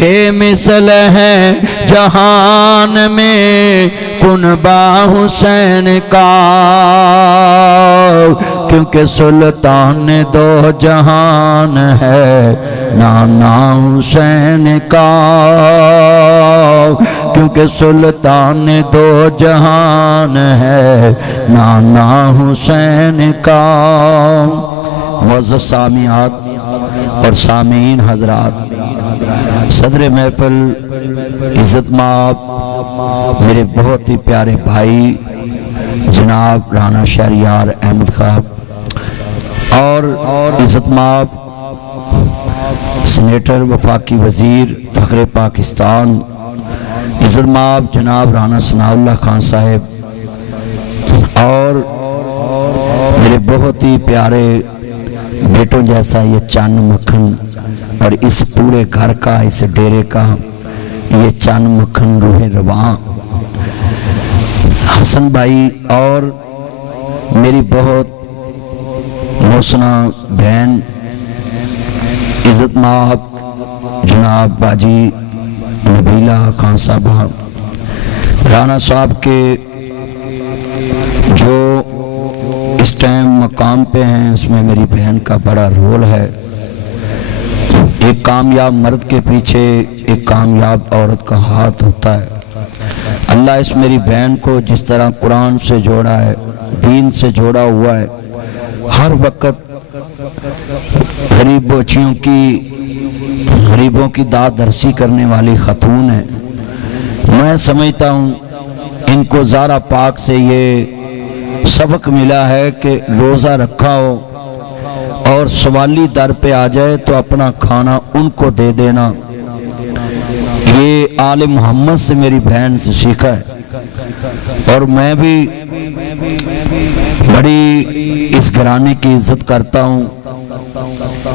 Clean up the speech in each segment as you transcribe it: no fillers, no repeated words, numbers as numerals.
بے مثل ہے جہان میں کنبہ حسین کا، کیونکہ سلطان دو جہان ہے نانا حسین کا، کیونکہ سلطان دو جہان ہے نانا حسین کا۔ معزز سامعات اور سامعین حضرات، صدر محفل عزت مآب میرے بہت ہی پیارے بھائی جناب رانا شہریار احمد خان اور عزت مآب سینیٹر وفاقی وزیر فخر پاکستان عزت مآب جناب رانا ثناء اللہ خان صاحب، اور میرے بہت ہی پیارے بیٹوں جیسا یہ چند مکھن، اور اس پورے گھر کا، اس ڈیرے کا یہ چند مکھن روح رواں حسن بھائی، اور میری بہت محسنہ بہن عزت مآب جناب باجی نبیلہ خان صاحبہ، رانا صاحب کے جو اس ٹائم مقام پہ ہیں اس میں میری بہن کا بڑا رول ہے۔ ایک کامیاب مرد کے پیچھے ایک کامیاب عورت کا ہاتھ ہوتا ہے۔ اللہ اس میری بہن کو جس طرح قرآن سے جوڑا ہے، دین سے جوڑا ہوا ہے، ہر وقت غریب بچیوں کی، غریبوں کی داد رسی کرنے والی خاتون ہے۔ میں سمجھتا ہوں ان کو زہرا پاک سے یہ سبق ملا ہے کہ روزہ رکھا ہو اور سوالی در پہ آ جائے تو اپنا کھانا ان کو دے دینا، یہ آل محمد سے میری بہن سے سیکھا ہے۔ اور میں بھی بڑی اس گھرانے کی عزت کرتا ہوں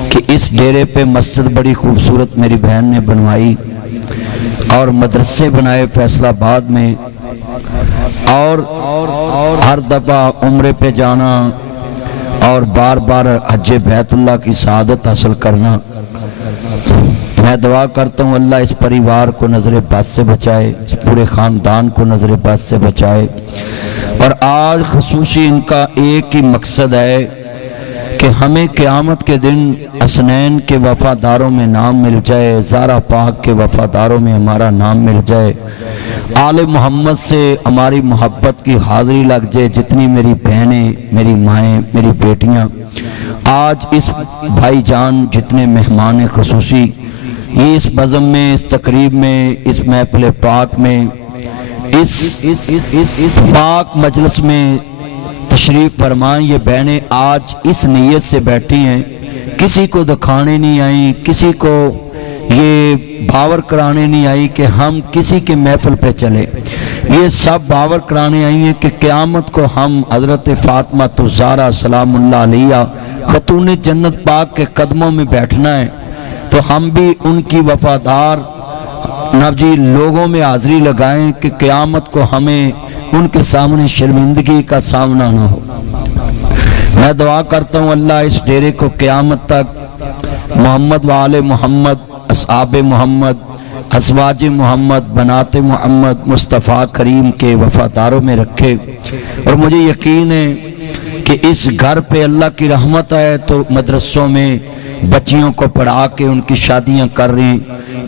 کہ اس ڈیرے پہ مسجد بڑی خوبصورت میری بہن نے بنوائی، اور مدرسے بنائے فیصل آباد میں، اور ہر دفعہ عمرے پہ جانا اور بار بار حج بیت اللہ کی سعادت حاصل کرنا۔ میں دعا کرتا ہوں اللہ اس پریوار کو نظر بد سے بچائے، اس پورے خاندان کو نظر بد سے بچائے۔ اور آج خصوصی ان کا ایک ہی مقصد ہے کہ ہمیں قیامت کے دن حسنین کے وفاداروں میں نام مل جائے، زہرا پاک کے وفاداروں میں ہمارا نام مل جائے، آل محمد سے ہماری محبت کی حاضری لگ جائے۔ جتنی میری بہنیں، میری مائیں، میری بیٹیاں آج اس بھائی جان جتنے مہمان خصوصی یہ اس بزم میں، اس تقریب میں، اس محفل پاک میں، اس پاک مجلس میں تشریف فرمائیں، یہ بہنیں آج اس نیت سے بیٹھی ہیں، کسی کو دکھانے نہیں آئیں، کسی کو یہ باور کرانے نہیں آئی کہ ہم کسی کے محفل پہ چلے، یہ سب باور کرانے آئی ہیں کہ قیامت کو ہم حضرت فاطمہ الزہرا سلام اللہ علیہ خاتون جنت پاک کے قدموں میں بیٹھنا ہے، تو ہم بھی ان کی وفادار نبجی لوگوں میں حاضری لگائیں کہ قیامت کو ہمیں ان کے سامنے شرمندگی کا سامنا نہ ہو۔ میں دعا کرتا ہوں اللہ اس ڈیرے کو قیامت تک محمد و آل محمد، اصحاب محمد، ازواج محمد، بنات محمد مصطفیٰ کریم کے وفاداروں میں رکھے۔ اور مجھے یقین ہے کہ اس گھر پہ اللہ کی رحمت ہے تو مدرسوں میں بچیوں کو پڑھا کے ان کی شادیاں کر رہی ہیں،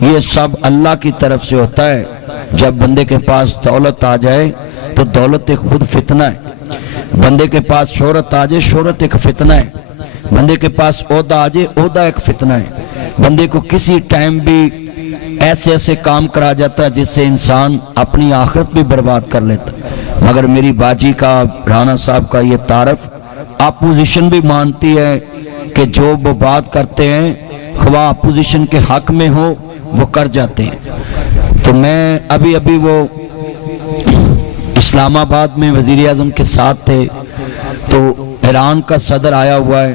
یہ سب اللہ کی طرف سے ہوتا ہے۔ جب بندے کے پاس دولت آ جائے تو دولت ایک خود فتنہ ہے، بندے کے پاس شہرت آ جائے شہرت ایک فتنہ ہے، بندے کے پاس عہدہ آ جائے عہدہ ایک فتنہ ہے، بندے کو کسی ٹائم بھی ایسے ایسے کام کرا جاتا ہے جس سے انسان اپنی آخرت بھی برباد کر لیتا۔ مگر میری باجی کا، رانا صاحب کا یہ تعارف اپوزیشن بھی مانتی ہے کہ جو وہ بات کرتے ہیں خواہ اپوزیشن کے حق میں ہو وہ کر جاتے ہیں۔ تو میں ابھی وہ اسلام آباد میں وزیر اعظم کے ساتھ تھے، تو ایران کا صدر آیا ہوا ہے،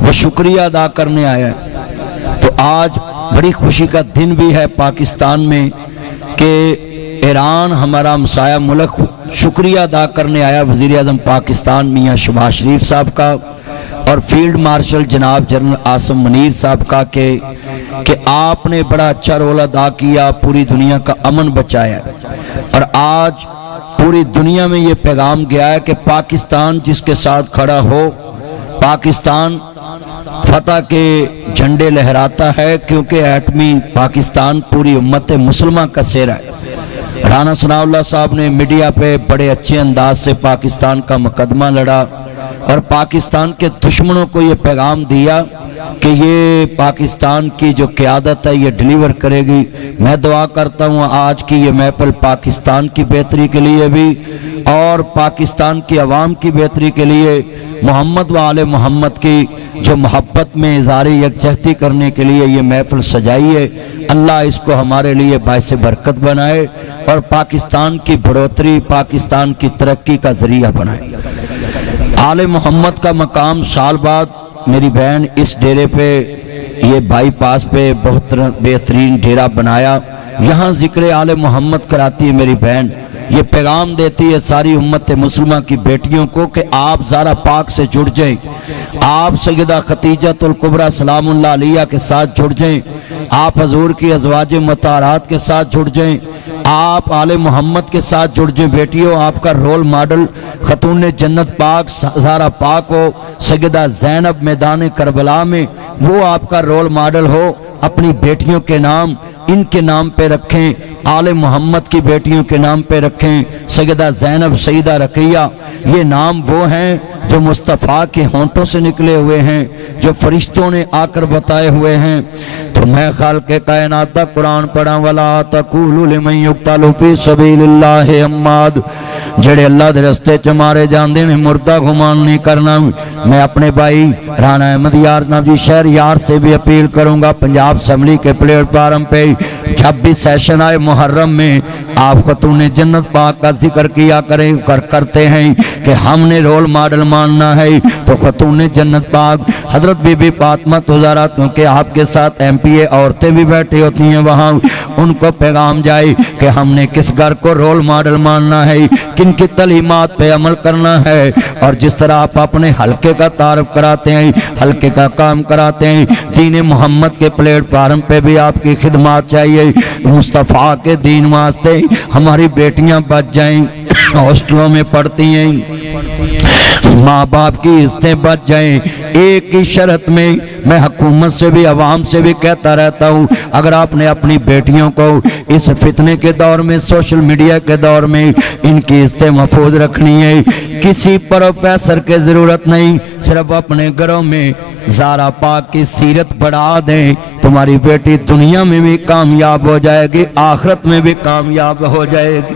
وہ شکریہ ادا کرنے آیا ہے۔ تو آج بڑی خوشی کا دن بھی ہے پاکستان میں کہ ایران ہمارا ہمسایہ ملک شکریہ ادا کرنے آیا وزیر اعظم پاکستان میاں شہباز شریف صاحب کا اور فیلڈ مارشل جناب جنرل عاصم منیر صاحب کا کہ کہ آپ نے بڑا اچھا رول ادا کیا، پوری دنیا کا امن بچایا، اور آج پوری دنیا میں یہ پیغام گیا ہے کہ پاکستان جس کے ساتھ کھڑا ہو، پاکستان فتح کے جھنڈے لہراتا ہے، کیونکہ ایٹمی پاکستان پوری امت مسلمہ کا سہرا ہے۔ رانا ثناء اللہ صاحب نے میڈیا پہ بڑے اچھے انداز سے پاکستان کا مقدمہ لڑا اور پاکستان کے دشمنوں کو یہ پیغام دیا کہ یہ پاکستان کی جو قیادت ہے یہ ڈیلیور کرے گی۔ میں دعا کرتا ہوں آج کی یہ محفل پاکستان کی بہتری کے لیے بھی اور پاکستان کی عوام کی بہتری کے لیے، محمد و آل محمد کی جو محبت میں اظہار یکجہتی کرنے کے لیے یہ محفل سجائی ہے، اللہ اس کو ہمارے لیے باعث برکت بنائے اور پاکستان کی بڑھوتری، پاکستان کی ترقی کا ذریعہ بنائے۔ آل محمد کا مقام سال بعد میری بہن اس ڈیرے پہ، یہ بائی پاس پہ بہت بہترین ڈیرہ بنایا، یہاں ذکر آل محمد کراتی ہے میری بہن، یہ پیغام دیتی ہے ساری امت مسلمہ کی بیٹیوں کو کہ آپ زہرا پاک سے جڑ جائیں، آپ سیدہ خدیجہ الکبریٰ سلام اللہ علیہا کے ساتھ جڑ جائیں، آپ حضور کی ازواج مطہرات کے ساتھ جڑ جائیں، آپ آل محمد کے ساتھ جڑ جائیں۔ بیٹیوں، آپ کا رول ماڈل خاتون جنت پاک زہرا پاک ہو، سیدہ زینب میدان کربلا میں وہ آپ کا رول ماڈل ہو، اپنی بیٹیوں کے نام ان کے نام پہ رکھیں، آل محمد کی بیٹیوں کے نام پہ رکھیں۔ سیدہ زینب، سیدہ رقیہ، یہ نام وہ ہیں جو مصطفیٰ کے ہونٹوں سے نکلے ہوئے ہیں، جو فرشتوں نے آ کر بتائے ہوئے ہیں۔ تو میں خالق کائنات دا قرآن پڑھا وَلَا تَقُولُوا لِمَن يُقْتَلُ فِي سَبِيلِ اللَّهِ أَمْوَاتٌ، جڑے اللہ دے رستے چ مارے جاندے نے مردہ گمان نہیں کرنا۔ میں اپنے بھائی رانا احمد یار نبی شہر یار سے بھی اپیل کروں گا، پنجاب اسمبلی کے پلیٹ فارم پہ جب بھی سیشن آئے محرم میں آپ خاتون جنت پاک کا ذکر کیا کرتے ہیں کہ ہم نے رول ماڈل ماننا ہے، تو خاتون جنت پاک حضرت بی بی فاطمہ زہرا، کیونکہ آپ کے ساتھ ایم پی اے عورتیں بھی بیٹھی ہوتی ہیں وہاں، ان کو پیغام جائے کہ ہم نے کس گھر کو رول ماڈل ماننا ہے، کن کی تعلیمات پہ عمل کرنا ہے، اور جس طرح آپ اپنے حلقے کا تعارف کراتے ہیں، حلقے کا کام کراتے ہیں، دین محمد کے پلیٹ فارم پہ بھی آپ کی خدمات چاہیے۔ مصطفیٰ کے دین واسطے ہماری بیٹیاں بچ جائیں، ہاسٹلوں میں پڑھتی ہیں، ماں باپ کی عزتیں بچ جائیں۔ ایک ہی شرط میں میں حکومت سے بھی عوام سے بھی کہتا رہتا ہوں، اگر آپ نے اپنی بیٹیوں کو اس فتنے کے دور میں، سوشل میڈیا کے دور میں ان کی عزتیں محفوظ رکھنی ہے، کسی پروفیسر کی ضرورت نہیں، صرف اپنے گھروں میں زہرا پاک کی سیرت بڑھا دیں، تمہاری بیٹی دنیا میں بھی کامیاب ہو جائے گی، آخرت میں بھی کامیاب ہو جائے گی۔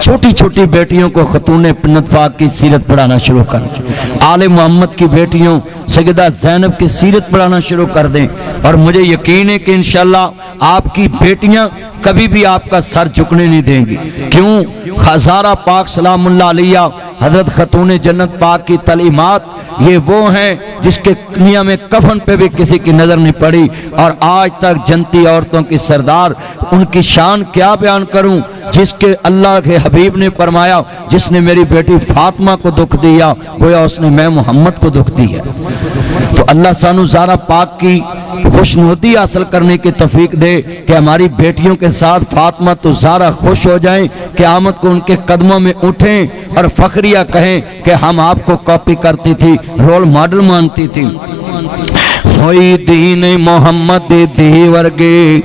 چھوٹی چھوٹی بیٹیوں کو خاتون جنت پاک کی سیرت پڑھانا شروع کر دیں، آل محمد کی بیٹیوں سیدہ زینب کی سیرت پڑھانا شروع کر دیں، اور مجھے یقین ہے کہ انشاءاللہ آپ کی بیٹیاں کبھی بھی آپ کا سر جھکنے نہیں دیں گی۔ کیوں؟ زہرا پاک سلام اللہ علیہا حضرت خاتون جنت پاک کی تعلیمات یہ وہ ہیں جس کے دنیا میں کفن پہ بھی کسی کی نظر نہیں پڑی، اور آج تک جنتی عورتوں کی سردار، ان کی شان کیا بیان کروں، جس کے اللہ کے حبیب نے فرمایا جس نے میری بیٹی فاطمہ کو دکھ دیا گویا اس نے میں محمد کو دکھ دیا۔ تو اللہ سانو زہرا پاک کی خوشنودی حاصل کرنے کی توفیق دے کہ ہماری بیٹیوں کے ساتھ فاطمہ تو زہرا خوش ہو جائیں، قیامت کو ان کے قدموں میں اٹھیں اور فخریہ کہیں کہ ہم آپ کو کاپی کرتی تھی، رول ماڈل مانتی تھی۔ ہوئی دین محمد دی ورگی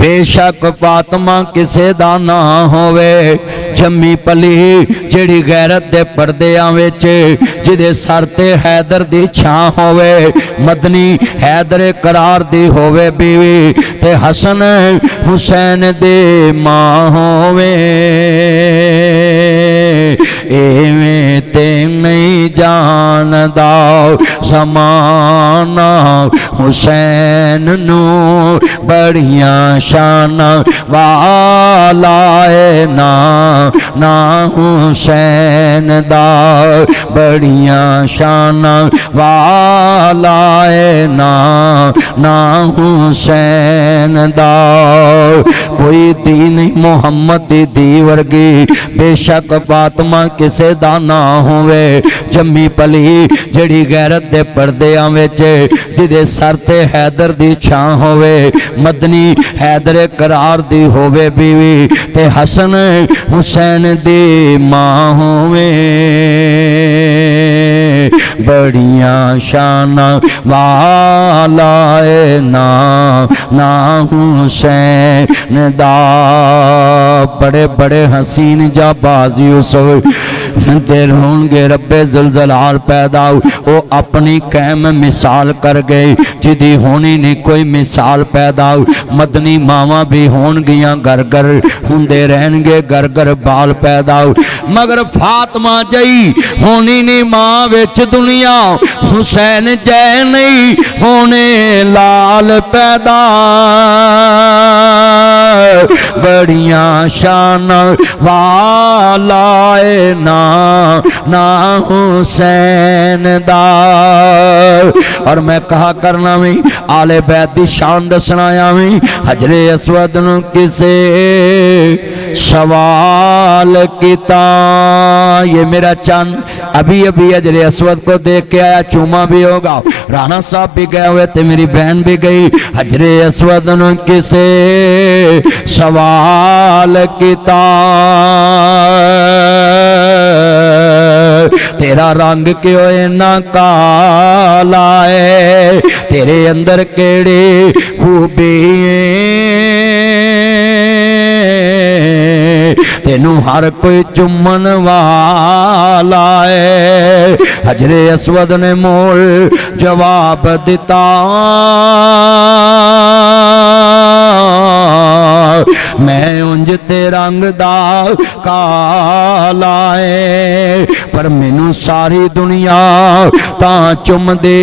بے شک فاطمہ کسے دا نہ ہوئے، جمی پلی جیڑی غیرت دے پردیاں وچ جدے سر تے حیدر دی چھاں ہوئے، مدنی حیدر قرار دی ہوئے بیوی تے حسن حسین دے ماں ہوئے، ایویں تے نہیں جان دا زمانہ حسین نو بڑیاں شان والا ہے نا حسین دا بڑیاں شان والا ہے نا حسین دا کوئی دین محمد دی ورگی بے شک فاطمہ کسے دا نہ ہوئے جمی پلی جڑی غیرت دے پردیاں وچ جدے سر تے حیدر دی چھاں ہوئے مدنی حیدر قرار دی ہوئے بیوی تے حسن حسین دی ماں ہوئے بڑیاں شان والا ہے نا حسین دا بڑے بڑے حسین جا بازی دیر ہون گے رب ذوالجلال پیدا او اپنی قیم مثال کر گئے جدی ہونی نہیں کوئی مثال پیدا مدنی ماما بھی ہون گیاں گر گر ہوندے رہن گے گر گر بال پیدا مگر فاطمہ جئی ہونی نہیں ماں وچ دنیا حسین جے نہیں ہونے لال پیدا بڑیاں شان والا ہے نا حسین دا اور میں کہا کرنا میں آل بیت دی شان دسنا یا میں حجر اسود نو کسے سوال کیتا یہ میرا چند ابھی حجر اسود کو دیکھ کے آیا چوما بھی ہوگا رانا صاحب بھی گئے ہوئے تھے میری بہن بھی گئی حجر اسود نو کسے سوال کیتا تیرا رنگ کیوں اینا کالا ہے تیرے اندر کیڑے خوبی تینوں ہر کوئی چمن والا ہے حجر اسود نے مول جواب دیتا میں انج تے رنگ دا کالا ہے پر مینوں ساری دنیا تاں چم دے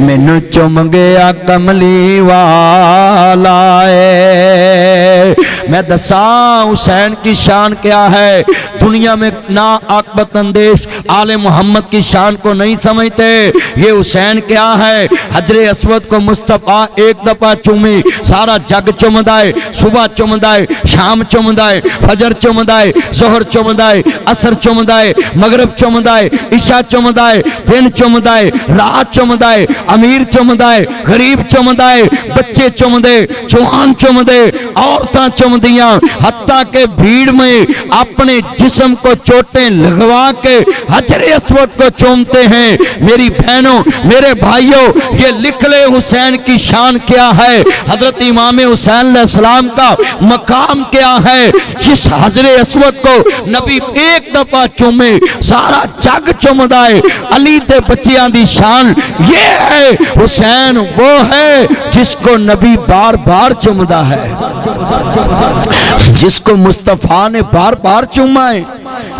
مینوں چم گیا کملی والا ہے میں دساں حسین کی شان کیا ہے دنیا میں نا عاقبت اندیش آل محمد کی شان کو نہیں سمجھتے یہ حسین کیا ہے حجر اسود کو مصطفیٰ ایک دفعہ چومی سارا جگ چمدائے صبح چمدائے شام چمدائے فجر چمدائے ظہر چمدائے عصر چمدائے مغرب چمدائے عشاء چمدائے دن چمدائے رات چمدائے امیر چمدائے غریب چمدائے بچے چمدے جوان چمدے عورتاں چمدیاں حتیٰ کہ بھیڑ میں اپنے جسم کو چوٹیں لگوا کے حجر اسود کو چومتے ہیں میری بہنوں میرے بھائیوں یہ لکھ لے حسین کی شان کیا ہے حضرت امام حسین علیہ السلام کا مقام کیا ہے جس حجر اسود کو نبی ایک دفعہ چومے سارا جگ چمدائے علی تے بچیاں دی شان یہ ہے حسین وہ ہے جس کو نبی بار بار چمدا ہے جس کو مصطفیٰ نے بار بار چوما ہے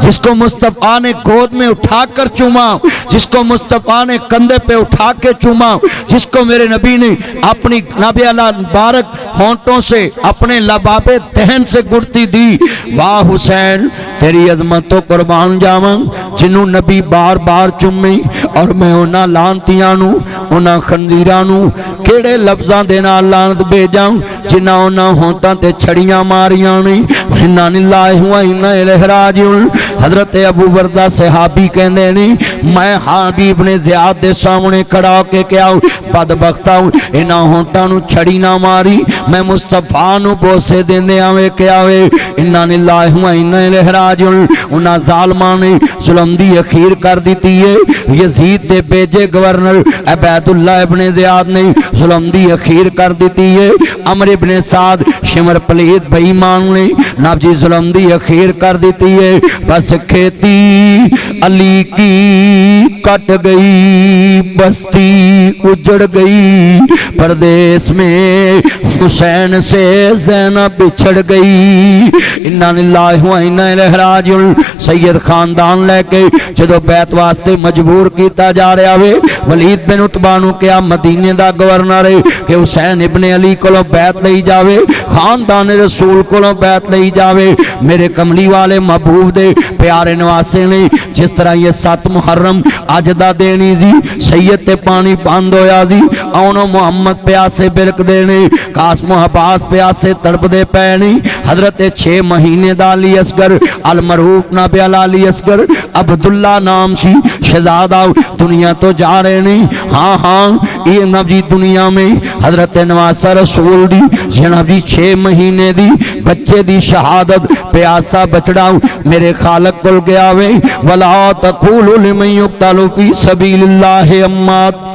جس کو مصطفیٰ نے گود میں اٹھا کر چوما جس کو مصطفیٰ نے کندھے پہ اٹھا کے چوما جس کو میرے نبی نے اپنی نبی اللہ مبارک ہونٹوں سے اپنے لباب دہن سے گڑتی دی واہ حسین تیری عظمتوں قربان جاواں جنہوں نبی بار بار چومی اور میں انہاں لانتیاں نو انہاں خنزیراں نو کیڑے لفظاں دے نال لعنت بھیجاں جنہاں انہاں ہونٹاں تے چھڑیاں ماریاں نہیں انا للہ و انا الیہ راجعون حضرت ابو بردہ صحابی کہندے نہیں میں حبیب نے زیاد دے سامنے کھڑا ہو کے کیا بدبختہ ہوں انہاں ہونٹاں نو چھڑی نہ ماری میں مصطفیٰ نو بوسے دیندے آوے کیا وے انا للہ و انا الیہ راجعون انہاں ظالماں نے ظلم دی اخیر کر دیتی ہے یزید دے بیجے گورنر عبید اللہ ابن زیاد نے ظلم دی اخیر کر دیتی ہے عمر ابن سعد شمر پلید بے ایمان نے نہ जनाब जी जुल्म दी अखीर कर दी है। बस खेती अली की कट गई, बस्ती उजड़ गई, परदेश में हुसैन से ज़ैनब बिछड़ गई। इन्ना लिल्लाहि व इन्ना इलैहि राजिऊन। सैयद खानदान लैके जदों बैत वास्ते मजबूर किया जा रहा वे, वलीद बिन उतबा नूं कहा मदीने दा गवर्नर है कि हुसैन इब्ने अली कोलों बैत लई जावे, खानदान रसूल कोलों बैत लई जावे। मेरे कमली वाले महबूब दे प्यारे नवासे ने जिस तरह ये 7 मुहर्रम अज दा दिन ही सी, सैयद ते पानी बंद होया सी, औनो मुहम्मद प्यासे बिरकदे ने, कासमो अब्बास प्यासे तड़पदे पै ने। हजरत 6 महीने दा अली असगर अल मरूफ नाबे अली असगर अब्दुल्ला नाम सी शहजादा दुनिया तो जा रहे ने। हाँ हाँ ये नबी दुनिया में हजरत नवासा रसूल दी जनाब जी 6 महीने दी बच्चे दी शहादत प्यासा बचड़ा मेरे खालक कोल गया वे। वला तक़ूलू लिमन युक़्तलू फी सबीलिल्लाहि अम्मात।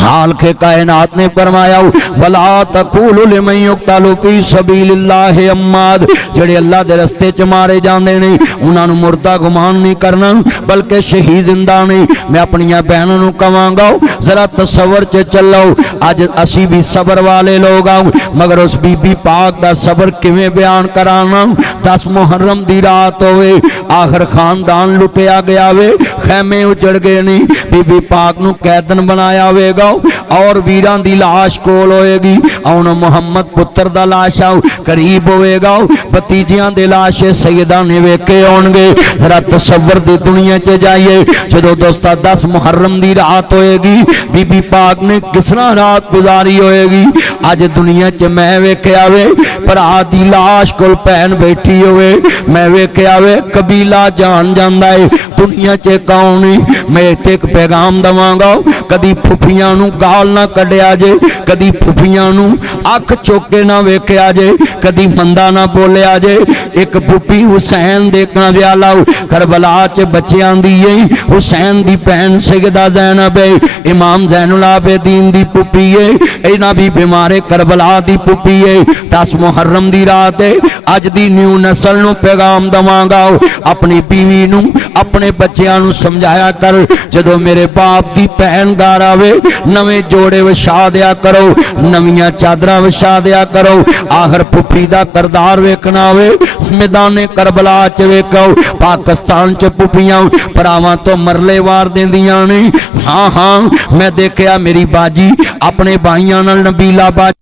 हाल के कायनात ने फरमाया वला तक़ूलू लिमन युक़्तलू फी सबीलिल्लाहि अम्मात। जेड़े अल्लाह दे रस्ते च मारे जांदे ने उन्हां नूं मुर्दा गुमान नहीं करना बल्कि शहीद जिंदा ने। मैं अपनियां बहनों नूं कहांगा जरा तसव्वुर च चलो, अज असी भी सबर वाले लोग आओ, मगर उस बीबी पाक दा सबर किवें बयान कराना। 10 मुहर्रम दी रात होवे, आखिर खानदान लुटिया गया वे, खैमे उजड़ गए ने, बीबी पाक नूं कैदन बनाया होवेगा और वीरां दी लाश कोल होएगी। हुण मुहम्मद पुत्र दा लाश आओ करीब होएगा, भतीजियां दे लाशे सैयदा ने वेखे होणगे। जरा तसव्वुर दी दुनिया च जाइए, जदों दोस्ता 10 मुहर्रम दी रात होएगी, बीबी पाक ने किस तरह रात गुजारी होएगी। अज दुनिया च मैं वेख्या वे भरा दी लाश कोल भैन बैठी होवे, मैं वेख्या वे कबीला जान जांदा है दुनिया च कौन है। मैं इत्थे एक पैगाम दवांगा, कदी फुफियां नूं गाल ना कढ़िया जे, कदी फुफियां नूं अख चुक के ना वेख्या जे, कदी मंदा ना बोलिया जे। एक फुफी हुसैन देखना व्याला करबला च बच्चियां दी है, हुसैन दी भैन सैयदा ज़ैनब है, इमाम ज़ैनुल आबिदीन दी पुपी है, इन्हां भी बीमारे करबला दी पुपी है। 10 मुहर्रम दी रात है, अज दी न्यू नस्ल नूं पैगाम दवांगा, अपनी बीवी नूं अपने बच्चियां नूं समझाया कर, जदों मेरे बाप दी भैन घर आवे नवे जोड़े विछा दिया करो, नवियां चादरां विछा दिया करो। आखिर पुफी दा करदार वेखना वे मैदाने करबला च वेखो, पाकिस्तान च पुफियां भरावां तो मरले वार देंदियां ने। हाँ हाँ मैं देखिया मेरी बाजी अपने भाइयों नाल नबीला बाजी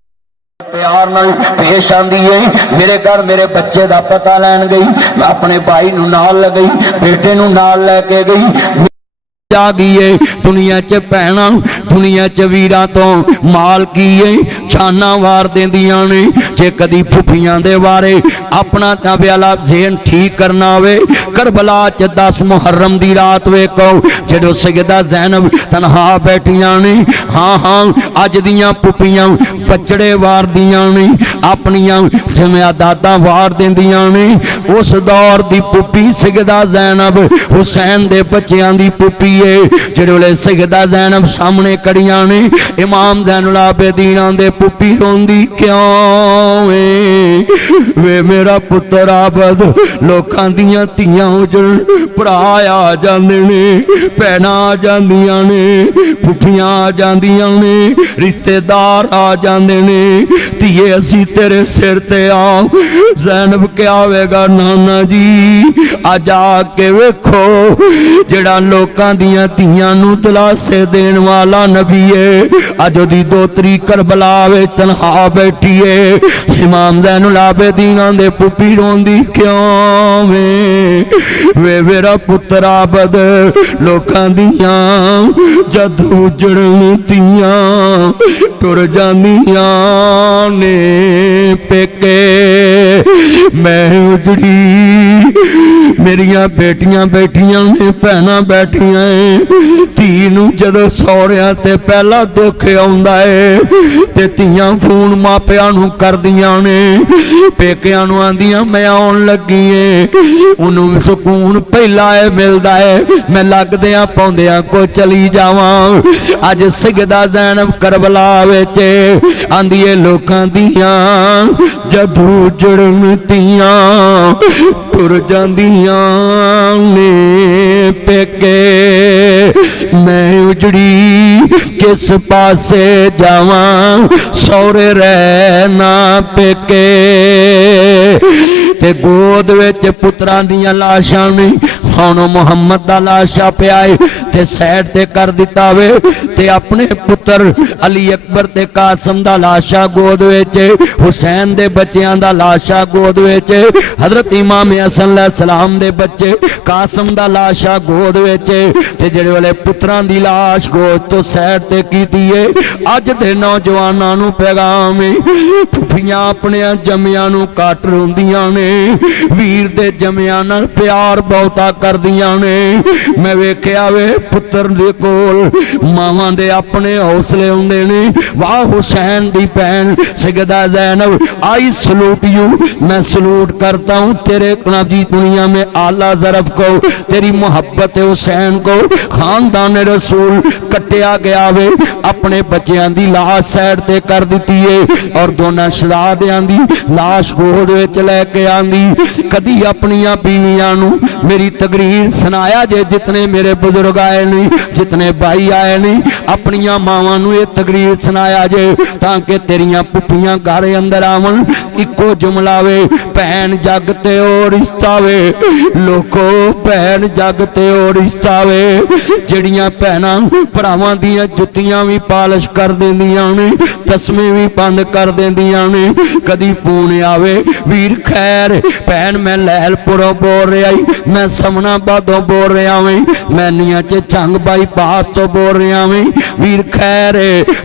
प्यार नाल पेश आंदी है। मेरे घर मेरे बच्चे दा पता लैन गई, मैं अपने भाई नूं नाल ले गई, बेटे नूं नाल लैके गई। जा गई है दुनिया च भैणा, दुनिया च वीरां तो माल की है छाना वार देंदियां ने। जे कदी फुफियां दे बारे अपना तबेला ज़हन ठीक करना होवे, करबला च 10 मुहर्रम दी रात वेखो जदों सैयदा ज़ैनब तनहा बैठियां ने। हाँ हाँ अज दियां फुफियां बचड़े वार दियां ने, अपनियां जिवें दादा वार देंदियां ने। उस दौर दी पुपी सैयदा ज़ैनब हुसैन दे बच्चियां दी पुपी जिहड़े सैयदा ज़ैनब सामने कड़ियां ने, इमाम ज़ैनुल आबिदीन दे पुपी रोंदी क्यों वे मेरा पुत्र आबद। लोकां दियां धीआं उजड़ भरा आ जांदे ने, भैणां आ जांदियां ने, फुफियां आ जांदियां ने, रिश्तेदार आ जांदे ने, धीए असी तेरे सिर ते आओ। ज़ैनब क्या आवेगा नाना जी अज आके वेखो जेड़ा लोकां दियां धीआं नूं तलाशे देण वाला नबी है, अज ओदी दोतरी करबला विच तनहा बैठी है। इमाम ज़ैनुल आबिदीन दे पुपी रोंदी क्यों वे मेरा पुत्र आबद। लोकां दियां जद उजड़न धीआं टुर जांदियां ने पेके मैं उजड़ी मेरिया बेटियां बैठियां ने भैनां बैठियां धी नूं जदों सौहरियां ते पहला दुख आउंदा है ते धीआं फोन मापियां नूं करदियां ने पेकियां नूं आंदियां मैं आउण लगी उन्हों सुकून पहला है मिलता है मैं लगदियां पाउंदियां को चली जावां अज सजदा ज़ैनब करबला विच आंदी है लोकां दियां जदों जुड़न तियां टुर जांदियां ने पेके मैं उजड़ी किस पासे जावां सौरे रहना पेके ते गोद विच पुत्रां दियां लाशां नहीं हुण मुहम्मद दा लाशा पिया ते साइड ते कर दिता वे ते अपने पुत्र अली अकबर ते कासम दा लाशा गोद विच हुसैन दे बच्चियां दा लाशा गोद विच हजरत इमाम हसन अलैहिस्सलाम दे बच्चे कासम दा लाशा गोद विच ते जेड़े वाले पुत्रां दी लाश गोद तो साइड ते कीती है अज दे नौजवानां नूं पैगाम फुफियां अपने जमियां नूं घट रोंदियां ने वीर दे जमियां नाल प्यार बहुता करदियां ने मैं वेखिया वे पुत्र दे कोल मावां दे अपने हौसले हुंदे ने वाह हुसैन दी भैन सैयदा ज़ैनब आई सलूट यू मैं सलूट करता हूँ तेरे नबी दुनिया में आला ज़रफ को तेरी मोहब्बत हुसैन को खानदान रसूल कटिया गया वे अपने बच्चों की लाश साइड ते कर दी है और दोनों शहजादियां दी लाश गोद विच लैके आंदी कदी अपनियां बीवियां नूं मेरी तकरीर सुनाया जे जितने मेरे बुजुर्ग आए नहीं जितने भाई आए नहीं अपनियां मावां नूं ये तकरीर सुनाया जे ताकि तेरियां पुप्पियां घर अंदर आवन इको जुमला वे भैन जग ते ओ रिश्ता वे लोको भैन जग ते ओ रिश्ता वे जिहड़ियां भैनां भरावां दियां जुत्तियां भी पालिश कर देंदियां ने तस्मे भी बंद कर देंदियां ने कदी फोन आवे वीर खैर भैन मैं लैलपुरों बोल रहा मैं समनाबादों बोल रहा वे मैं निया च चंग बाईपास तो बोल रहा वे वीर खैर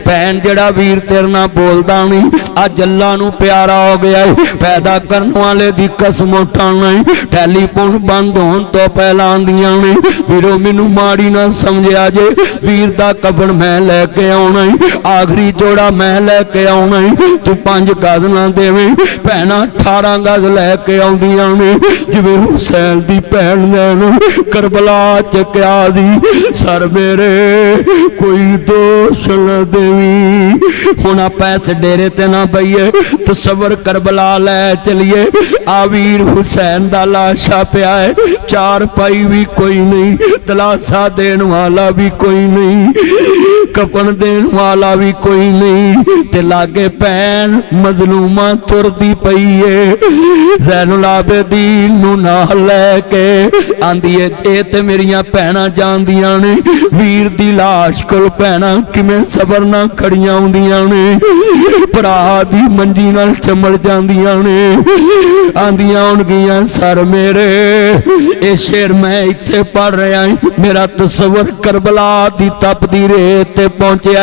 भैन जड़ा वीर तेरे नाल बोलदा नहीं अज अल्लाह नूं प्यारा हो गया है पैदा करने वाले दी कसम उठाना टैलीफोन बंद होने तो पहला आंदियां ने वीरो मैनू माड़ी ना समझिया जे वीर दा कफन मैं लैके आउणा आखिरी जोड़ा मैं लैके आउणा तू 5 गज ना देवे भैनां 18 गज लैके आउंदियां ने जिवें हुसैन दी भैन ने करबला च क्या सी सर मेरे कोई दोष न देवी हुण आपां इस डेरे ते ना बईए तसव्वुर करबला लै चलिए आ वीर हुसैन दा लाशा पिया है चार पाई भी कोई नहीं तलाशा देन वाला भी कोई नहीं कफन देन वाला भी कोई नहीं ते लागे भैन मजलूमा तुरदी पई है ज़ैनुल आबिदीन नूं नाल लैके आंदी है ए ते मेरियां भैनां जानदियां ने वीर दी लाश कोल भैनां किवें सबर नाल खड़ियां हुंदियां ने भरा दी मंजी नाल चमड़ जांदियां ने आंदियां होणगियां सर मेरे ए शेर मैं इत्थे पढ़ रहा मेरा तसव्वुर करबला दी तपदी रेत ते पहुंचिया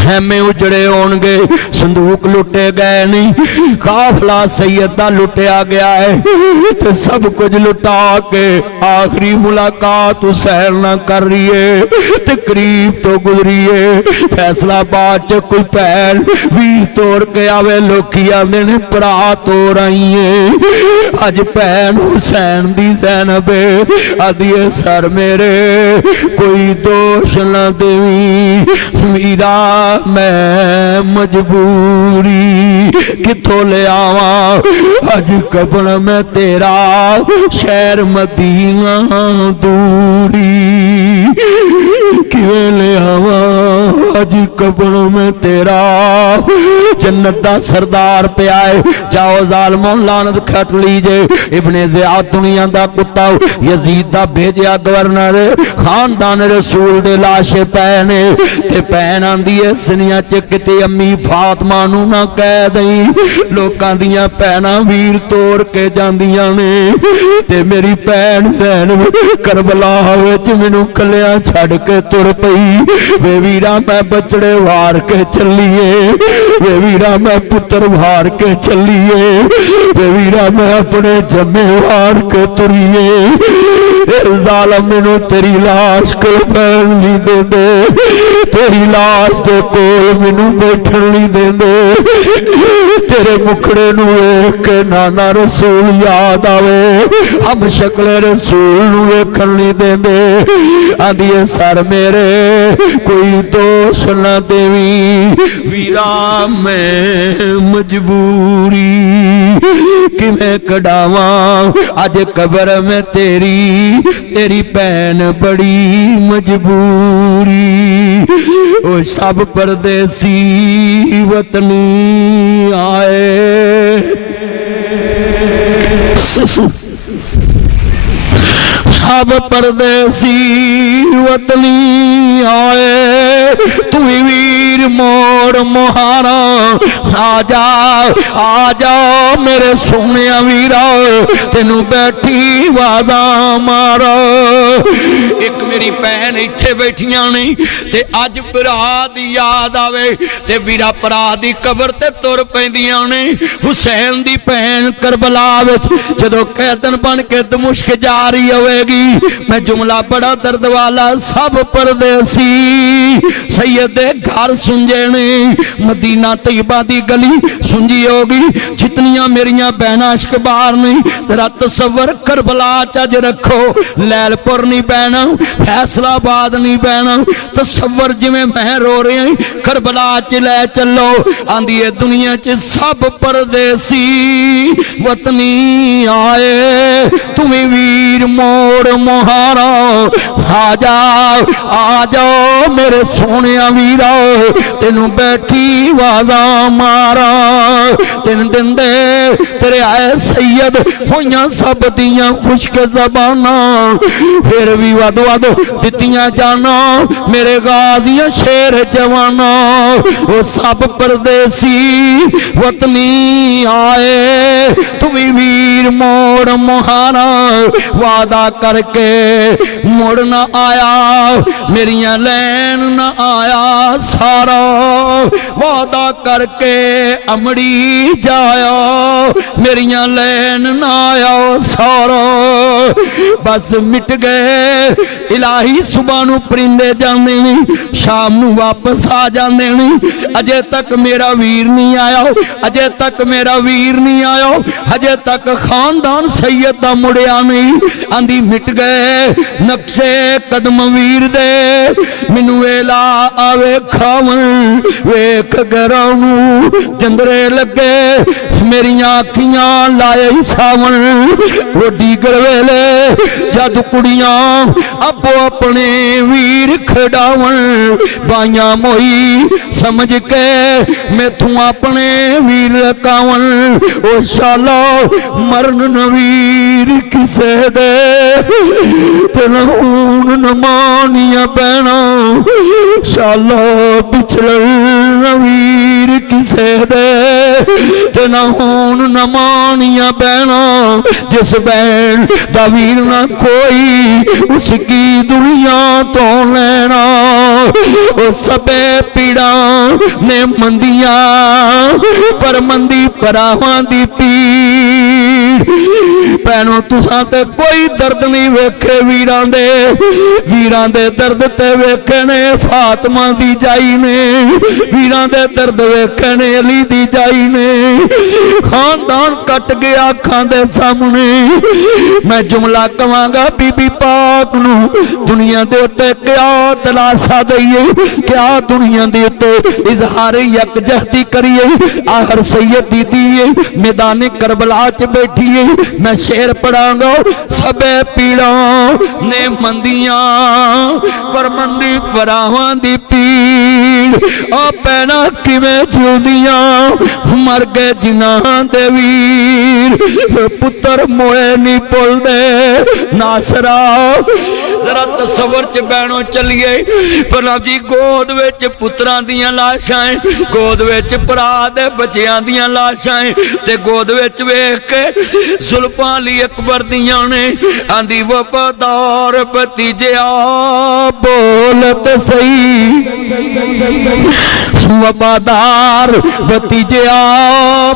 हैमे उजड़े होणगे संदूक लुटे गए नहीं काफला सैयद दा लुटिया गया है ते सब कुछ लुटा के आखिरी मुलाकात हुसैन ना कर रही है ते करीब तो गुजरी है फैसलाबाद च कोई भैन वीर तोड़ के आवे लोकी आंदे ने भरा तोड़ आई है अज भैन हुसैन दी ज़ैनब आदि सर मेरे कोई दोष न देवी मीरा मैं मजबूरी किथों ले आवा अज कफन में तेरा शहर मदीना दूरी किवें ले आवा अज कफन में तेरा जन्नत दा सरदार पिया है जाओ जालमों लानत खट लीजे इब्ने ज़ियाद दुनिया दा कुत्ता यजीद दा भेजिया गवर्नर खानदान रसूल दे लाशे पैने ते भैन आंदी है सनिया च किते अम्मी फातिमा नूं ना कह दई लोकां दियां भैनां वीर तोड़ के जांदियां ने ते मेरी भैन ज़ैनब करबला विच मैनूं कल्लियां छड़ के तुर पई वे वीरा मैं बचड़े जम्मे वार के चलिए वे वीरा, मैं पुत्र वार के चलिए वे वीरा, मैं अपने जम्मे वार के तुरिए। जालम मैनू तेरी लाश को बैठन नहीं देंदे, तेरी लाश दे कोल मैनू बैठन नहीं देंदे। तेरे मुखड़े नू वेख के नाना रसूल याद आवे, हम शक्ल रसूल नू वेखन नहीं देंदे। आंदी है सर मेरे कोई दोष ना देवी वीरा, मैं मजबूरी किवें कढ़ावा अज कबर में तेरी, तेरी भैन बड़ी मजबूरी। ओ सब परदेसी वतनी आए, सब परदेसी वतनी आए। तू वीर मोड़ मुहारा आजा, आजा मेरे सोने वीरा, तेनू बैठी वाजा मारो। एक मेरी भैन इत्थे बैठियां ने ते अज भरा दी याद आवे ते वीरा भरा दी कबर ते तुर पैंदियां ने। हुसैन दी भैन करबला विच जदों कैदन बन के दमुश्क जा रही होवेगी, मैं जुमला बड़ा दर्द वाला, सब परदेसी सैयद दे घर सुंजे ने, मदीना तैयबा दी गली सुंजी होगी। जितनियां मेरियां बहना अशकबार ने तेरा तसव्वुर करबला च अज रखो, लैलपुर नहीं बहना, फैसलाबाद नहीं बहना, तसव्वुर जिवें मैं रो रही करबला च लै चलो। आंदी है दुनिया च सब परदेसी वतनी आए, तुम्हें वीर मोड़ मुहारा आजा, आजा मेरे सोने वीरा, तेनू बैठी वाजा मारा। तीन दिन दे तेरे आए सैयद होइयां सब दियां खुश्क ज़बाना, फिर भी वध वध दित्तियां जाना मेरे गाजियां शेर जवाना। वो सब परदेसी वतनी आए, तुम्हें वीर मोड़ मुहारा, वादा करके मुड़ न आया, मेरियां लैन न आया सारा। वादा करके अमड़ी जाया, मेरियां लैन न आया सारा। बस मिट गए इलाही, सुबह नू परिंदे जांदे ने, शाम नू वापस आ जांदे ने। अजे तक मेरा वीर नहीं आया, अजे तक मेरा वीर नहीं आया, अजे तक खानदान सैयद दा मुड़िया नहीं। आंदी मिट गए नक्शे कदम वीर दे, मैनू वेला आवे खावन वेख गरानू जंदरे लगे, मेरियां अखियां लाए सावन। रोडी गलवेले जद कुड़ियां अपो अपने वीर खड़ावन, बाइयां मोई समझ के मैथों अपने वीर लकावन। ओ शाला मरन नवीर किसे दे, तेना हून न मानिया पैना, शाला पिछड़न नवीर किसे दे, तेना हून न मानिया पैना। जिस बैन दा वीर ना कोई, उसकी दुनिया तो लेना। ओ सबे पीड़ा ने मंदिया, पर मंदी परावां दी पीड़। भैनों तुसां ते कोई दर्द नहीं वेखे वीरां दे, वीरां दे दर्द ते वेखे ने फातिमा दी जाई ने, वीरां दे दर्द वेखे ने अली दी जाई ने। खानदान कट गया अखां दे सामने। मैं जुमला कवांगा बीबी पाक नू, दुनिया दे उत्ते क्या तलाशा दईए, क्या दुनिया दे उत्ते इजहार यकजहती करिए। आखिर सैयद दी दिए मैदान करबला च बैठिए, मैं शेर पढ़ांगा। सबे पीड़ा ने मंदियां, पर मंदी परावां दी पीड़। ओ पैना किवें जिउंदियां, मर गए जिन्हां दे वीर, पुत्र मोए नहीं भुलदे नासरा। जरा तसव्वुर च बैणो चलिए, भला जी गोद विच पुत्रां दियां लाशां, गोद विच भरा दे बच्चियां दियां लाशां, ते गोद विच वेख के जुल्फां अली अकबर दियां ने। आंदी वफादार भतीजिया बोल ते सही, वफादार भतीजिया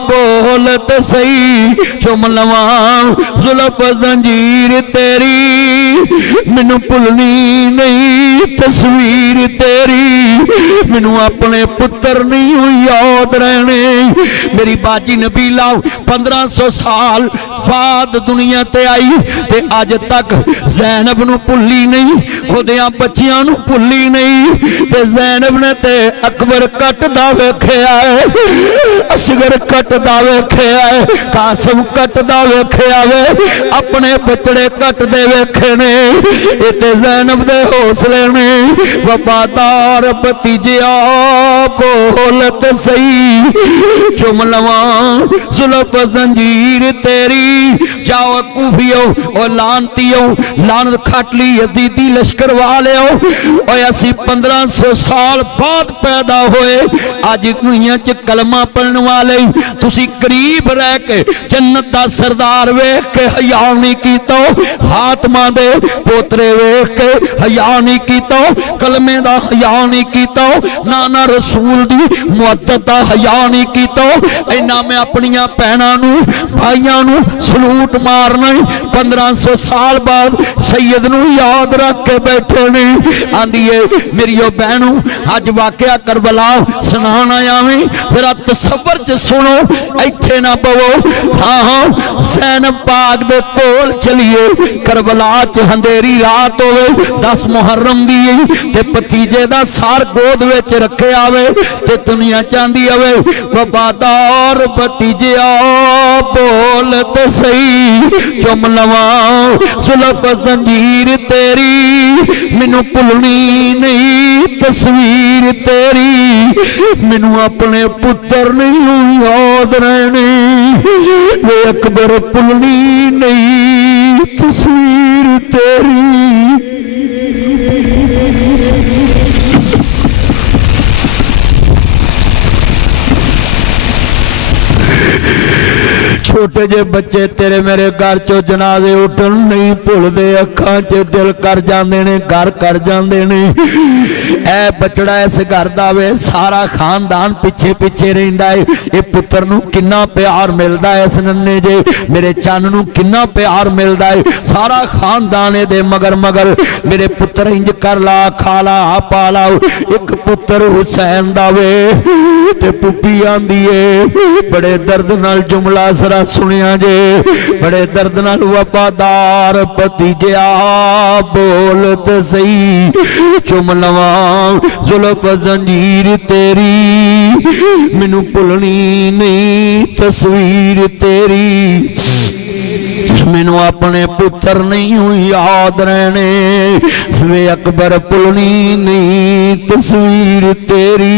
बोलत सही चुम लवां जुल्फ जंजीर तेरी मैनू भुलनी नहीं तस्वीर तेरी मैनू अपने पुत्र नहीं याद रहने मेरी बाजी नबीला 1500 साल बाद दुनिया ते आई ते अज तक ज़ैनब नू भुली नहीं ओदियां बच्चियां नू भुली नहीं ते ज़ैनब ने ते अकबर कटदा वेखिया है असगर कटदा वेखिया है कासिम कटदा वेखिया वे अपने बचड़े कटदे वेखे ने ये ते ज़ैनब दे हौसले ने वफादार भतीजिया बोलत सही चुम लवां जुल्फ जंजीर तेरी जाओ कूफियो और लानतियो लानत खट ली यजीदी लश्कर वाले और असी 1500 साल बाद पैदा होए अज दुनिया च कलमा पढ़ने वाले तुसी करीब रह के जन्नत दा सरदार वेख के हया नहीं कीता हातमा दे पोतरे वेख के हया नहीं कीता कलमे दा हया नहीं कीता नाना रसूल दी मुअत्तत दा हया नहीं कीता इन्ना मैं अपनियां भैणां नू भाइयां नू सलूट मारना 1500 साल बाद सैयद नू याद रख के बैठे ने आंदी है मेरी बहनों अज वाकया करबला सुनान आया मैं जरा तसव्वुर च सुनो इत्थे ना पवो हाँ हाँ ज़ैनब पाक दे कोल चलिए करबला च अंधेरी रात होवे 10 मुहर्रम दी ते भतीजे दा सार गोद विच रखे आवे ते दुनिया चांदी आवे वफादार भतीजिया बोलत सही चुम लवां जुल्फ जंजीर तेरी मैनू भुलनी नहीं तस्वीर तेरी मैनू अपने पुत्र नहीं याद रहने वे अकबर भुलनी नहीं तस्वीर तेरी छोटे जे बच्चे तेरे मेरे घर चो जनाजे उठन नहीं भुलते अखां च दिल कर जाते ने घर कर जाते ने ए बचड़ा इस घर दा वे सारा खानदान पिछे पिछे रहिंदा है ये पुत्र नू किन्ना प्यार मिलदा है इस नन्ने जे मेरे चन नू किन्ना प्यार मिलदा है सारा खानदान दे मगर मगर मेरे पुत्र इंज कर ला खा ला पा ला एक पुत्र हुसैन दा वे ते पुप्पी आंदी है बड़े दर्द नाल जुमला सरा सुनिया जे बड़े दर्द नाल वफादार भतीजिया बोलत सही चुम लवां जुल्फ जंजीर तेरी मैनू भुलनी नहीं तस्वीर तेरी मैनू अपने पुत्र नहीं याद रहने वे अकबर भुलनी नहीं तस्वीर तेरी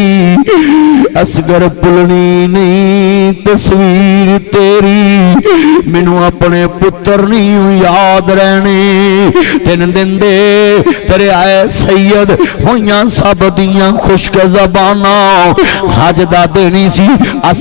असगर भुलनी नहीं तस्वीर तेरी मैनू अपने पुत्र नहीं याद रहने 3 दिन दे तेरे आए सैयद होइयां सब दियां खुश्क ज़बाना अज दा देनी सी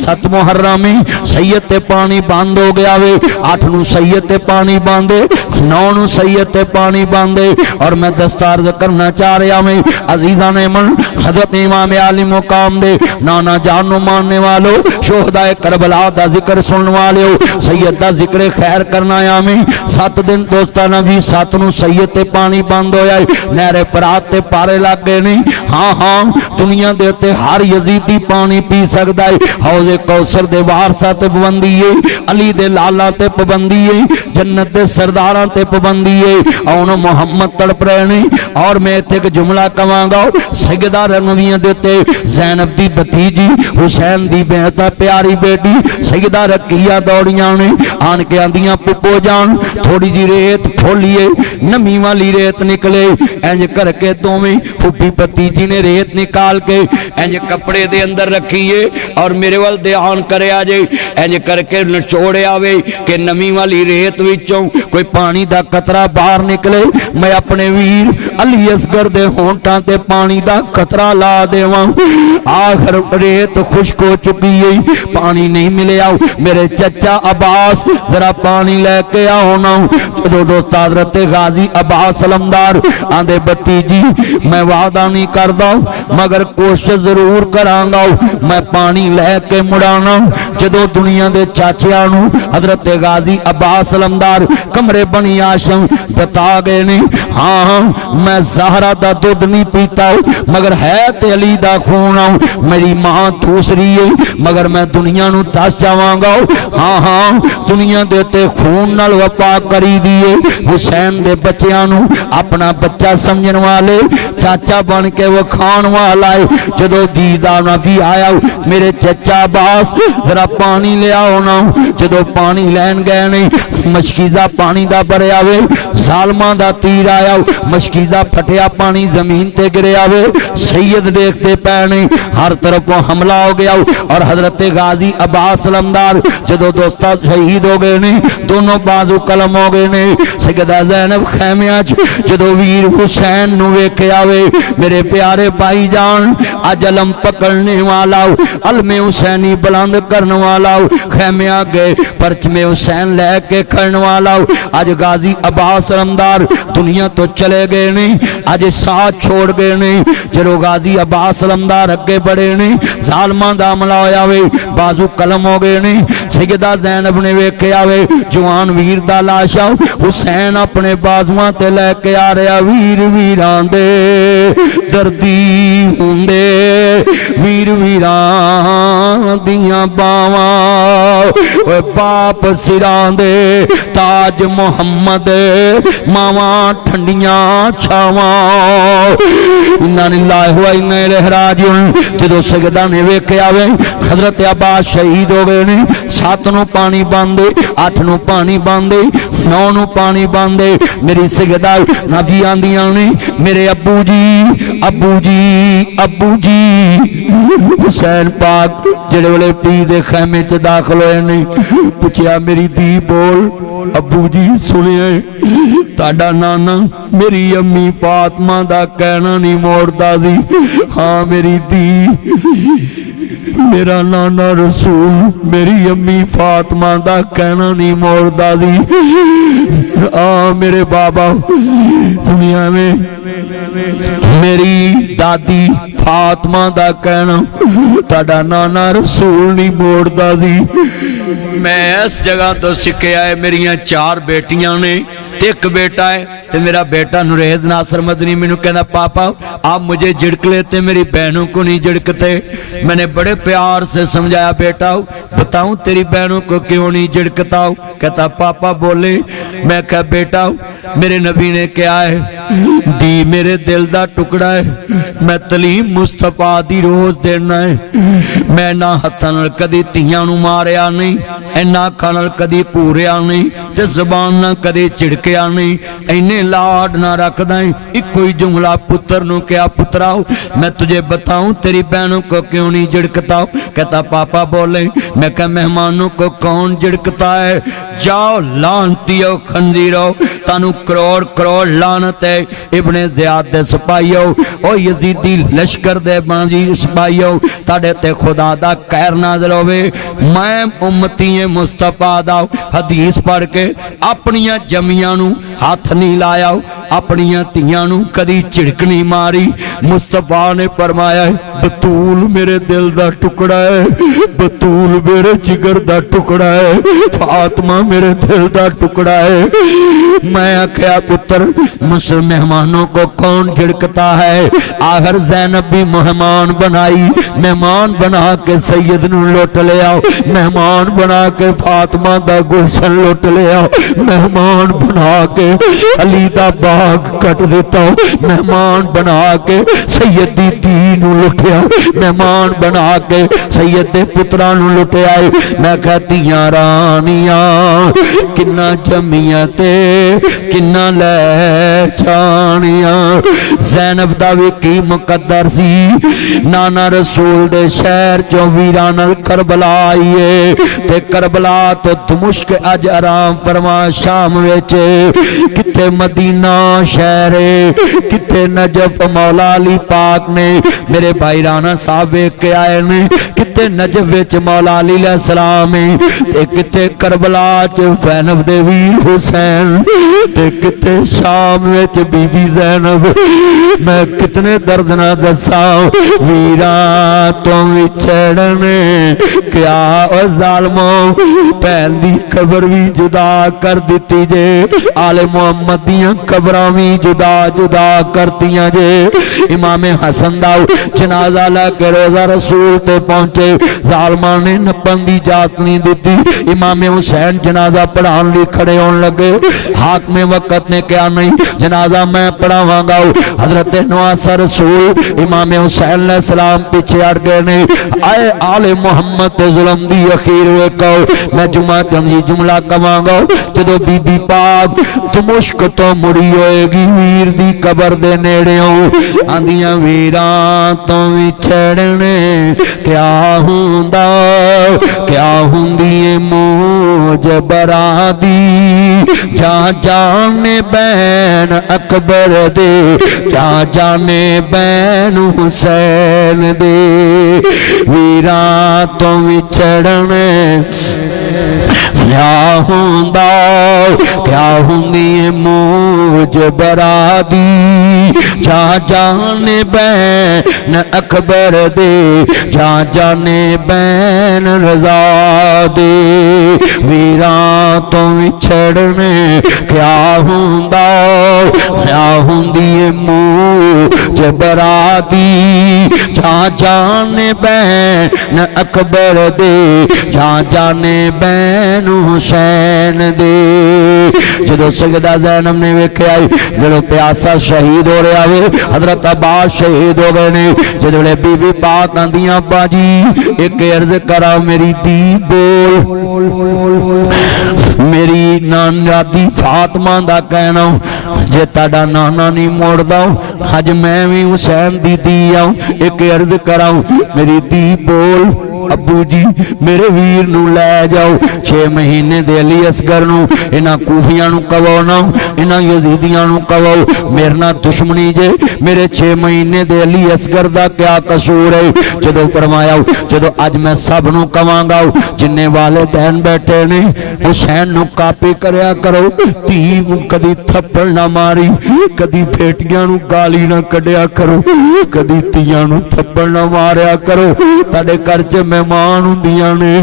7 मुहर्रम सैयद ते पानी बंद हो गया वे 8 नू सैयद ते पानी बांधे 9 नू सैयद ते पानी बांधे और मैं दस्तार करना चाह रहा मैं अजीजा ने मन हजरत इमाम आली मुकाम दे नाना जान नू मानने वालो शोहदाए करबला दा जिक्र सुनने वाले हो सैयद दा जिक्र खैर करना आया मैं 7 दिन दोस्ताना भी 7 नू सैयद ते पानी बंद होया नहरे फरात ते पारे लग गए नहीं हाँ हाँ दुनिया दे उत्ते हर यजीदी पानी पी सकदा है हौजे कौसर दे वारसा ते पाबंदी है अली दे लाला ते पाबंदी है जन्नत दे सरदारां ते पाबंदी है हुण मुहम्मद तड़प रहे ने और मैं इत्थे एक जुमला कवांगा सैयदा रनवियां दे उत्ते ज़ैनब दी भतीजी हुसैन दी बेहता प्यारी बेटी सैयदा रकिया दौड़ियां ने आन के आंदियां पुप्पो जान थोड़ी जी रेत खोलिए नमी वाली रेत निकले इंज करके दोवें फुफी भतीजी ने रेत निकाल के इंज कपड़े दे अंदर रखिए और मेरे वाल ध्यान करे जे इंज करके निचोड़े आवे कि नमी वाली रेत विचों कोई पानी दा कतरा बाहर निकले, मैं अपने वीर अली असगर दे होंठां ते पानी दा कतरा ला देवां। आखिर रेत खुश्क हो चुकी है, पानी नहीं मिलिया। मेरे चचा अब्बास जरा पानी लेके आओ ना। जो दोस्त हज़रत गाजी अब्बास अलमदार आंदे भतीजी मैं वादा नहीं करदा मगर कोशिश जरूर करांगा, मैं पानी लेके मुड़ाना। जो दुनिया दे चाचियां नूं हज़रत गाजी अब्बास अलमदार कमरे बनी आशम बता गए ने, हाँ मैं ज़हरा दा दुध नहीं पीता मगर है ते अली दा खून आ। मेरी मां दूसरी है मगर मैं दुनिया नूं दस जावांगा, हाँ हाँ दुनिया दे ते खून नाल वफा करी दी है। हुसैन दे बच्चियां नूं अपना बच्चा समझण वाले चाचा बन के वखाण वाला है। जदों दीदा नबी आया मेरे चचा अब्बास जरा पानी ले आओ ना। जदों पानी लैन गए नहीं मशकीज़ा पानी दा भरिया वे, सालमा दा तीर आया मशकीज़ा फटिया पानी जमीन ते गिरिया वे। सैयद देखते पै नहीं हर तरफ हमला हो गया और हजरत गाजी अब्बास अलमदार जदों दोस्ता शहीद हो गए ने, दोनों बाजू कलम हो गए ने। सैयदा ज़ैनब खैमिया जदों वीर हुसैन नूं वेखिया वे, मेरे प्यारे भाई जान अज अलम पकड़ने वाला अलमे हुसैनी बुलंद करने वाला खैमिया गए परचमे हुसैन लैके खड़ने वाला अज गाजी अब्बास अलमदार दुनिया तो चले गए नहीं, अज साथ छोड़ गए नहीं। जदों गाजी अब्बास अलमदार अगे बढ़े नहीं जालमां दा हमला होया वे, बाजू कलम हो गए नहीं। सैयदा ज़ैनब ने वेखिया वे जवान वीर दा लाशा हुसैन अपने बाजुआं ते लैके आ रहा। वीर वीरां दे दर्दी हुंदे वीर वीरां दियां बावां, बाप सिरां दे ताज मुहम्मद मावां ठंडियां छावां। इन्ना लिल्लाहि व इन्ना इलैहि राजिऊन। जदों सैयदा ने वेखिया वे हज़रत अब्बास शहीद हो गए ने, 7 नूं पानी बांधे 8 नूं पानी बांधे 9 नूं पानी बांधे। मेरी सैयदा नबी आंदियां ने मेरे अब्बू जी अब्बू जी अब्बू जी। हुसैन पाक जेड़े वेले पी दे खैमे च दाखल होए ने पुछया मेरी धी बोल अब्बू जी सुनिए ताड़ा नाना मेरी अम्मी फातिमा दा कहना नहीं मोड़दा सी। हाँ मेरी धी मेरा नाना रसूल मेरी अम्मी फातिमा दा कहना नहीं मोड़दा सी। मेरे बाबा सुनिया में मेरी दादी फातिमा दा कहना ताड़ा नाना रसूल नहीं मोड़दा सी। मैं इस जगह तो सीखिया है, मेरिया 4 बेटियां ने ते एक बेटा है, ते मेरा बेटा नुरेज नासर मदनी मैनू कहना पापा आप मुझे झिड़क लेते मेरी बहनों को नहीं झिड़कते। मैंने बड़े प्यार से समझाया बेटा बताऊं तेरी बहनों को क्यों नहीं झिड़कता। कहता पापा बोले। मैं कहा बेटा मेरे नबी ने क्या है दी मेरे दिल दा टुकड़ा है, मैं तलीम मुस्तफा दी रोज देना है। मैं ना हत्थां नाल कदी धीआं नूं मारिया नहीं, इन्ना अखां नाल कदी घूरिया नहीं ते ज़बान नाल कदी झिड़किया नहीं, इन्ने लाड ना रखदा है। इको ही जुमला पुत्र नूं क्या पुत्रा मैं तुझे बताऊं तेरी बहनों को क्यों नहीं झिड़कता। कहता पापा बोले। मैं कहा मेहमानों को कौन झिड़कता है, जाओ लानतियो खंजीरो तानू करोड़ करोड़ लानत है। इब्ने ज़ियाद दे सिपाहियो ओ यजीदी लश्कर दे बाजी सिपाहियो ताड़े ते खुदा दा कहर नाज़िल होवे। मैं उम्मती मुस्तफा दा हदीस पढ़ के अपनियां जमियां नूं हाथ नहीं लाया, अपनियां धीआं नूं कदी झिड़क नहीं मारी। मुस्तफा ने फरमाया बतूल मेरे दिल दा टुकड़ा है, बतूल मेरे जिगर दा टुकड़ा है, फातिमा मेरे दिल दा टुकड़ा है। मैं आख्या पुत्र मुझसे मेहमानों को कौन झिड़कता है। आखिर ज़ैनब भी मेहमान बनाई, मेहमान बना के सैयद नूं लुट लिया, मेहमान बना के फातिमा दा गुलशन लुट लिया, मेहमान बना के अली दा बाग कट दिता, मेहमान बना के सैयद दी धी नूं लुटिया, मेहमान बना के सैयद दे पुत्रां नूं लुटिया है। मैं कहा धीआं रानियां किन्ना जम्मियां ते किन्ना लै जानियां। ज़ैनब दा भी की मुकद्दर सी, नाना रसूल दे शहर चों वीरां नाल करबला आई है ते करबला तो दमिश्क अज आराम फरमा शाम विच, किथे मदीना शहर किथे नजफ मौला अली पाक ने मेरे भाई राणा साहब वेख के आए ने, किथे नजफ विच मौला अली अलैहिस्सलाम ते किथे करबला च ज़ैनब दे वीर हुसैन ते किथे शाम विच बीबी ज़ैनब। मैं कितने दर्द ना दसा वीरा तो विछड़ने क्या ओ ज़ालिमो, भैन दी कबर भी जुदा कर दिती जे, आले मुहम्मद दियां कबरां भी जुदा जुदा करतियां जे। इमाम हसन दा जनाजा लैके रोज़ा रसूल ते पहुंचे, ज़ालिमां ने नप्पन दी जात नहीं दिती। इमाम हुसैन जनाजा पढ़ाने लिए खड़े होने लगे, हाकिम वक्त ने कहा नहीं जनाजा मैं पढ़ावांगा। हजरत नवासा रसूल इमाम हुसैन अलैहिस्सलाम पीछे हट गए ने। आए आले मुहम्मद ते जुल्म दी अखीर वेखो, मैं जुमा जमजी जुमला कवांगा जदों बीबी पाक दमिश्क तो मुड़ी होएगी वीर दी कबर दे नेड़ेओं, आंदियां वीरां तो विछड़ने क्या हुंदा, क्या हुंदी ए मौज बरादी, जा जाने बैन अकबर दे, जा जाने बैन हुसैन दे, वीरां तो विछड़ने क्या हुंदा, क्या हुंदी ए मौज बरादी, जा जाने बैन अकबर दे, जा जाने बैन रज़ा दे, वीरां तो विछड़ने क्या हुंदा, क्या हुंदी ए मौज बरादी, जा जाने बैन अकबर दे, जा जाने बैन हुसैन दे। जदों सैयदा ज़ैनब ने वेख्या जदों प्यासा शहीद हो रहा है, हजरत अब्बास शहीद हो गए ने, जदों बीबी पाक आंदियां अब्बा जी एक अर्ज करा मेरी धी बोल, मेरी नाना दी फातिमा दा कहना जे ताड़ा नाना नहीं मोड़दा अज मैं भी हुसैन दी धी आऊं, एक अर्ज कराऊं मेरी धी बोल अबू जी मेरे वीर नू लै जाओ, 6 महीने दे अली असगर नू इन्हां कूफियां नू कवो ना, इन्हां यजीदियां नू कवो मेरे नाल दुश्मनी जे, मेरे 6 महीने दे अली असगर दा क्या कसूर है। जदों फरमाया जदों अज मैं सब नू कवांगा जिन्ने वालिदैन बैठे ने हुसैन नू कापी करया करो, धी नू कदी थप्पड़ ना मारी, कदी बेटियां नू गाली ना कढ़िया करो, कदी धीआं नू थप्पड़ ना मारिया करो, तुहाडे घर च मेहमान हुंदियां ने।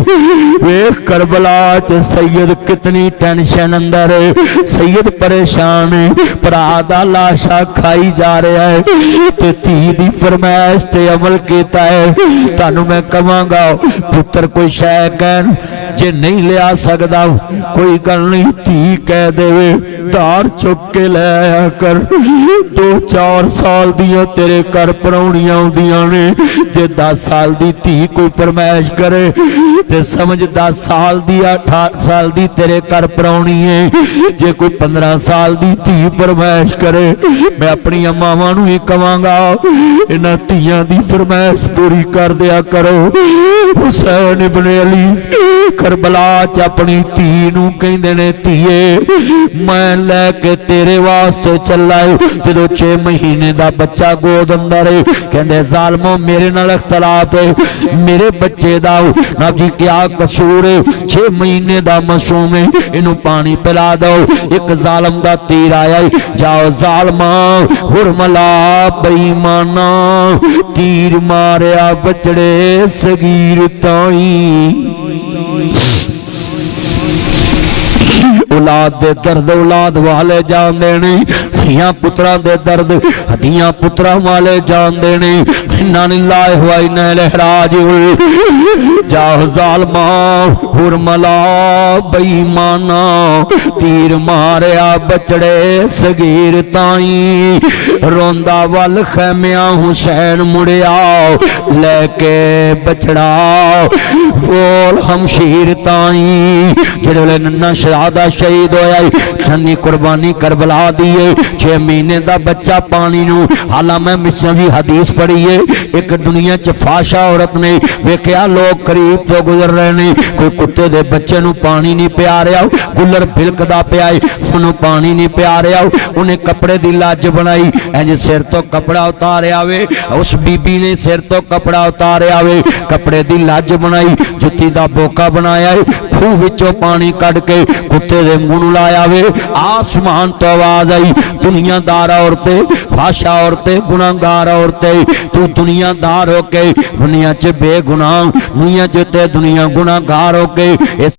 वेख करबला च सैयद कितनी टेंशन अंदर है, सैयद परेशान है, भरा दा लाशा खाई जा रहा है ते धी दी फरमाइश ते अमल कीता है। तुहानू मैं कहांगा पुत्र कोई शै कहन जे नहीं लिया सकदा कोई गल नहीं, धी कह देवे धार चुक के ले आया कर, 2-4 साल दियां तेरे घर पराउणियां आउंदियां ने, जे 10 साल दी धी कोई फरमाइश करे ते समझ 10 साल दी 18 साल दी तेरे घर पराउणी है, जे कोई 15 साल दी धी फरमाइश करे मैं अपनी मावां नू ही कहांगा इन्हां धीआं दी फरमाइश पूरी कर दिया करो। हुसैन इब्ने अली करबला च अपनी धी नू कहंदे ने धीए मैं लैके तेरे वास्ते चला है, जदों 6 महीने दा बच्चा गोद अंदर है, कहंदे ज़ालिमो मेरे नाल इख्तलाफ है, मेरे बच्चे दा ना जी क्या कसूर है, 6 महीने दा मासूम है, इनू पानी पिला दो। एक ज़ालिम दा तीर आया जाओ ज़ालिमा हुरमला बेईमाना, तीर मारिया बचड़े सगीर ताई, औलाद दे दर्द औलाद वाले जानते नहीं, धियां पुत्रां दे दर्द धियां पुत्रां वाले जानदे ने। इन्ना लिल्लाहि व इन्ना इलैहि राजिऊन। जा ज़ालिमा हुरमला बेईमाना तीर मारिया बचड़े सगीर ताई। रोंदा वल खैमिया हुसैन मुड़िया लेके बचड़ा बोल हमशीर ताई। जिहड़े नन्ना शहादा शहीद होया छन्नी कुर्बानी करबला दिए 6 महीने दा बच्चा पानी नू। हाला मैं मिस्टर भी हदीस पढ़ी है एक दुनिया च फाशा औरत ने वेख्या लोग करीब तो गुजर रहे ने कोई कुत्ते दे बच्चे नू पानी नहीं पिया रहा गुलर बिलकदा पिया उन्होंने पानी नहीं पिया रहा उन्हें कपड़े दी लज बनाई इंज सिर तो कपड़ा उतारिया वे उस बीबी ने सिर तो कपड़ा उतारिया वे कपड़े दी लज बनाई जुत्ती दा बोका बनाया खूह विचों पानी कढ़ के कुत्ते दे मुंह नू लाया वे। आसमान तो आवाज आई दुनियादार औरतें फाशा औरतें गुनाहगार औरतें तू दुनियादार हो के दुनिया च बेगुनाह दुनिया च दुनिया गुनाहगार हो के